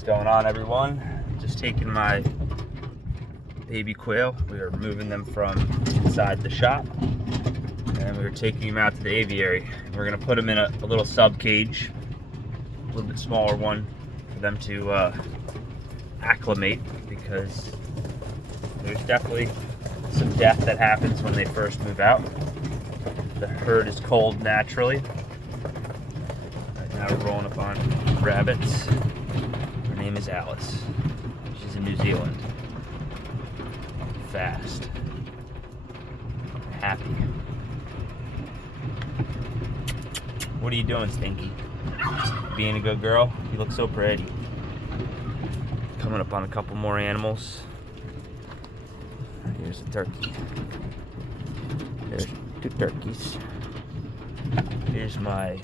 What's going on, everyone? Just taking my baby quail. We are moving them from inside the shop and we are taking them out to the aviary. We're going to put them in a little sub cage, a little bit smaller one, for them to acclimate, because there's definitely some death that happens when they first move out. The herd is cold naturally. Right now we're rolling up on rabbits. Her name is Alice. She's in New Zealand. Fast. Happy. What are you doing, Stinky? Being a good girl? You look so pretty. Coming up on a couple more animals. Here's a turkey. There's 2 turkeys. Here's my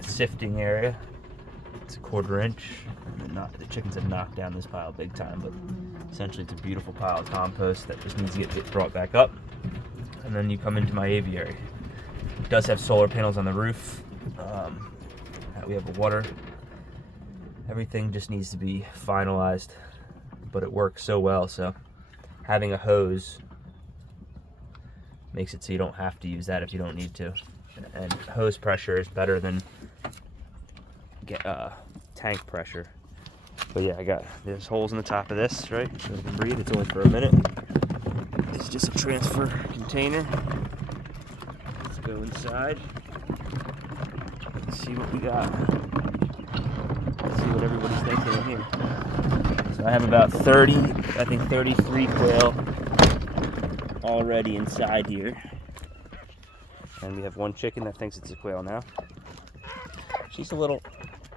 sifting area. It's a 1/4 inch. The chickens have knocked down this pile big time, but essentially it's a beautiful pile of compost that just needs to get brought back up. And then you come into my aviary. It does have solar panels on the roof. We have a water. Everything just needs to be finalized, but it works so well. So having a hose makes it so you don't have to use that if you don't need to. And hose pressure is better than tank pressure. But yeah, there's holes in the top of this, right? So you can breathe. It's only for a minute. It's just a transfer container. Let's go inside. Let's see what we got. Let's see what everybody's thinking in here. So I have about 33 quail already inside here. And we have 1 chicken that thinks it's a quail now. She's a little,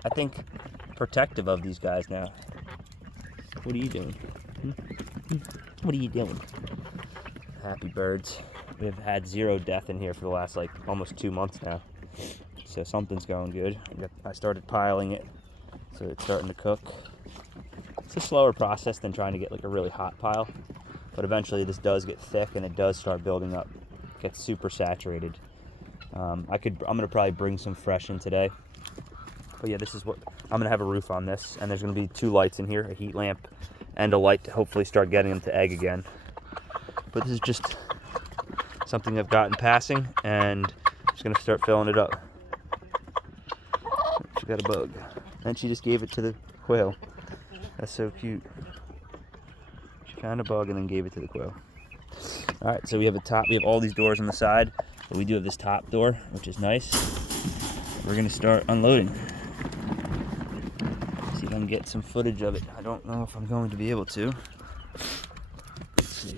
I think, protective of these guys now. What are you doing? What are you doing? Happy birds. We have had 0 death in here for the last almost 2 months now. So something's going good. I started piling it, so it's starting to cook. It's a slower process than trying to get a really hot pile, but eventually this does get thick and it does start building up. It gets super saturated. I'm gonna probably bring some fresh in today. But yeah, this is what I'm gonna have a roof on this, and there's gonna be 2 lights in here, a heat lamp and a light to hopefully start getting them to egg again. But this is just something I've gotten passing, and I'm just gonna start filling it up. She got a bug, and she just gave it to the quail. That's so cute. She found a bug and then gave it to the quail. All right, so we have all these doors on the side, but we do have this top door, which is nice. We're gonna start unloading. See if I can get some footage of it. I don't know if I'm going to be able to. Let's see.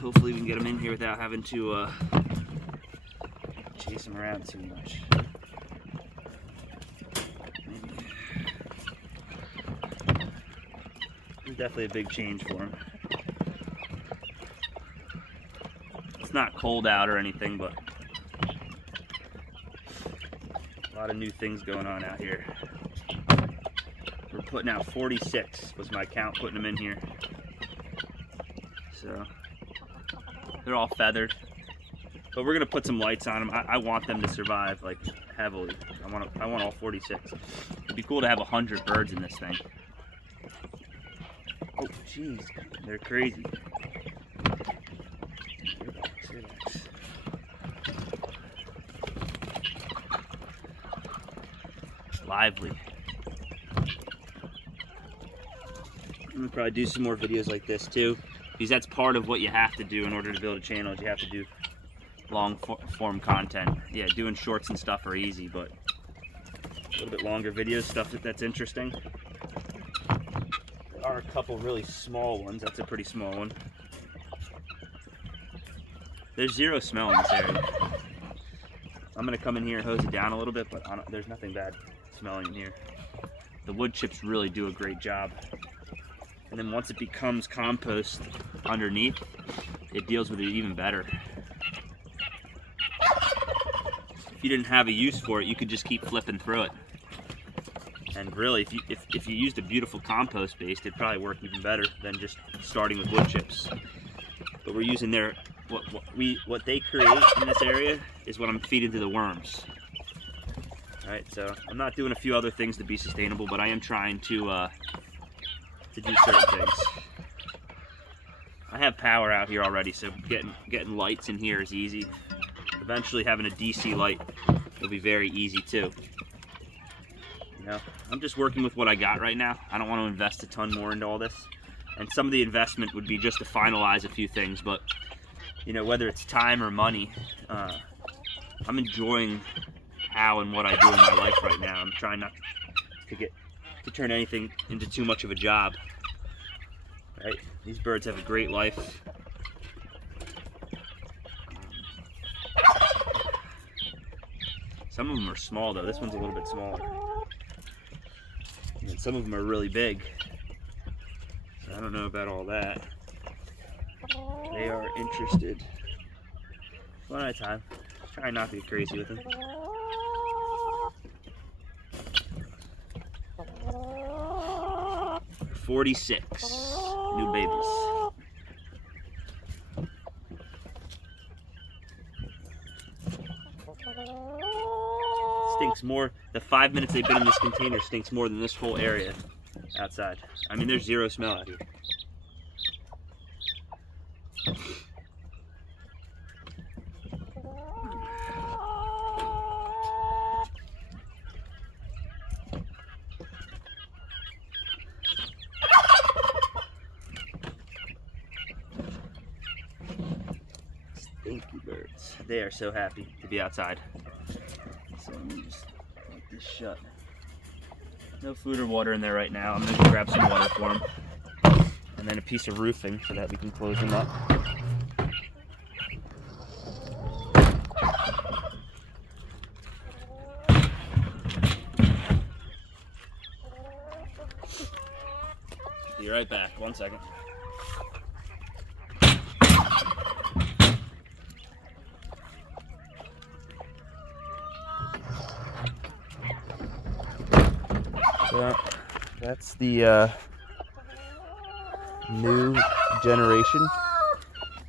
Hopefully we can get them in here without having to chase them around too much. It's definitely a big change for them. It's not cold out or anything, but a lot of new things going on out here. We're putting out 46 was my count putting them in here. So they're all feathered, but we're gonna put some lights on them. I want them to survive heavily. I want all 46. It'd be cool to have 100 birds in this thing. Oh jeez, they're crazy. Lively. I'm gonna probably do some more videos like this too, because that's part of what you have to do in order to build a channel. Is you have to do long form content. Yeah, doing shorts and stuff are easy, but a little bit longer videos, stuff that's interesting. There are a couple really small ones. That's a pretty small one. There's 0 smell in this area. I'm gonna come in here and hose it down a little bit, but there's nothing bad smelling in here. The wood chips really do a great job. And then once it becomes compost underneath, it deals with it even better. If you didn't have a use for it, you could just keep flipping through it. And really, if you used a beautiful compost base, it'd probably work even better than just starting with wood chips. But we're using their what they create in this area is what I'm feeding to the worms. All right, so I'm not doing a few other things to be sustainable, but I am trying to do certain things. I have power out here already, so getting lights in here is easy. Eventually, having a DC light will be very easy too. You know, I'm just working with what I got right now. I don't want to invest a ton more into all this. And some of the investment would be just to finalize a few things, but you know, whether it's time or money, I'm enjoying how and what I do in my life right now. I'm trying not to turn anything into too much of a job. Right? These birds have a great life. Some of them are small though. This one's a little bit smaller. And some of them are really big. So I don't know about all that. They are interested. One at a time. Try not to get crazy with them. $46 new babies. Stinks more. The 5 minutes they've been in this container stinks more than this whole area outside. I mean, there's zero smell out here. Stinky birds. They are so happy to be outside. So let me just make this shut. No food or water in there right now. I'm going to grab some water for them. And then a piece of roofing so that we can close them up. Be right back. 1 second. So that's the new generation.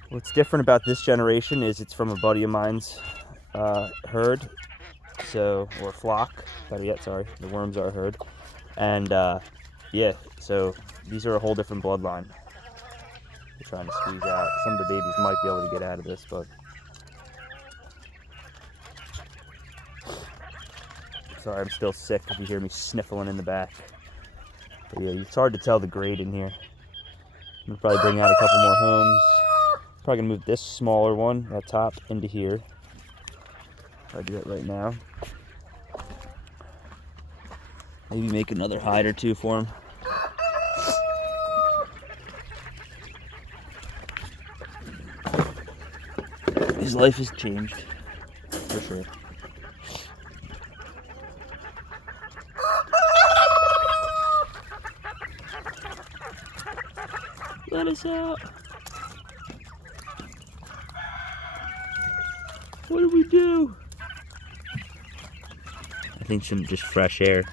What's different about this generation is it's from a buddy of mine's herd, or flock. Better yet, sorry, the worms are a herd. And yeah, so these are a whole different bloodline. They're trying to squeeze out. Some of the babies might be able to get out of this, but sorry, I'm still sick if you hear me sniffling in the back. But yeah, it's hard to tell the grade in here. I'm gonna probably bring out a couple more homes. Probably gonna move this smaller one, that top, into here. I'll do that right now. Maybe make another hide or two for him. His life has changed, for sure. Let us out. What do we do? I think some just fresh air.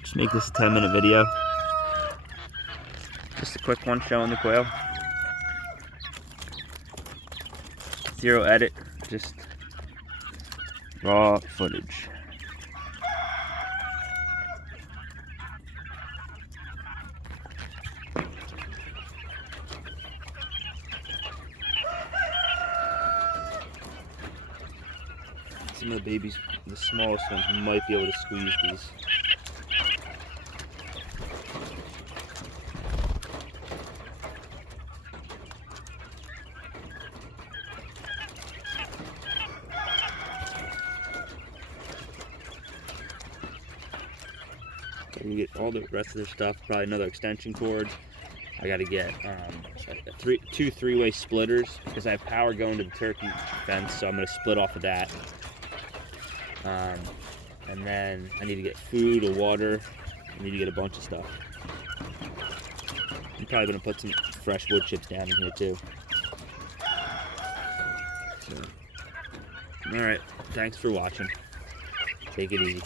Just make this a 10-minute video. Just a quick one showing the quail. Zero edit, just raw footage. Some of the babies, the smallest ones, might be able to squeeze these. I can get all the rest of their stuff, probably another extension cord. I got to get two three-way splitters because I have power going to the turkey fence, so I'm going to split off of that. And then I need to get food or water. I need to get a bunch of stuff. I'm probably going to put some fresh wood chips down in here too. So, all right. Thanks for watching. Take it easy.